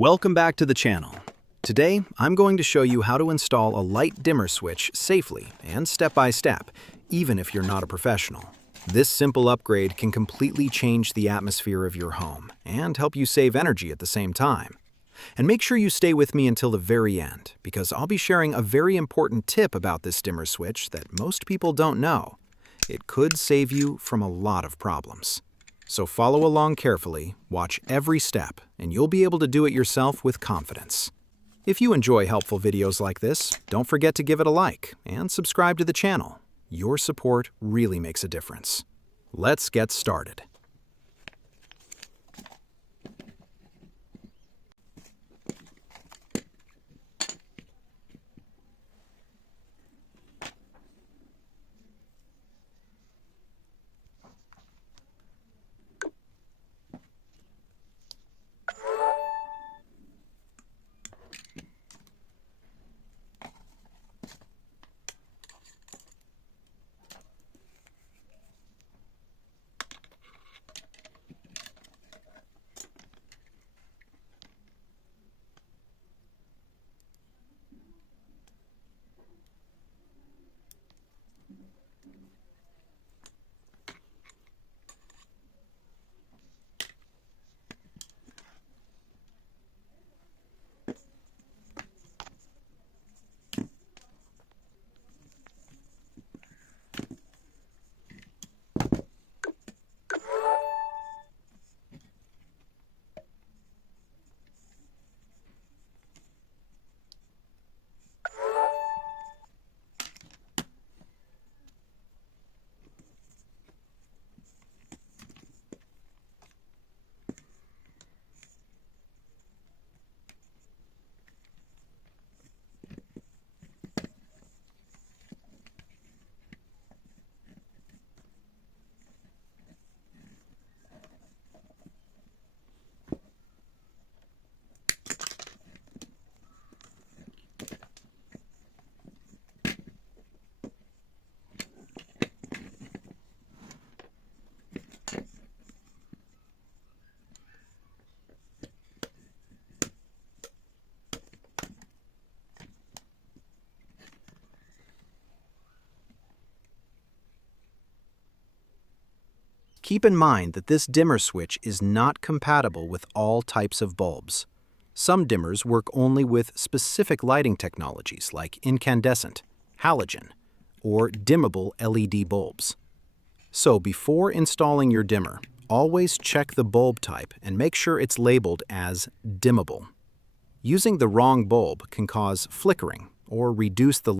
Welcome back to the channel. Today, I'm going to show you how to install a light dimmer switch safely and step by step, even if you're not a professional. This simple upgrade can completely change the atmosphere of your home and help you save energy at the same time. And make sure you stay with me until the very end, because I'll be sharing a very important tip about this dimmer switch that most people don't know. It could save you from a lot of problems. So follow along carefully, watch every step, and you'll be able to do it yourself with confidence. If you enjoy helpful videos like this, don't forget to give it a like and subscribe to the channel. Your support really makes a difference. Let's get started. Keep in mind that this dimmer switch is not compatible with all types of bulbs. Some dimmers work only with specific lighting technologies like incandescent, halogen, or dimmable LED bulbs. So before installing your dimmer, always check the bulb type and make sure it's labeled as dimmable. Using the wrong bulb can cause flickering or reduce the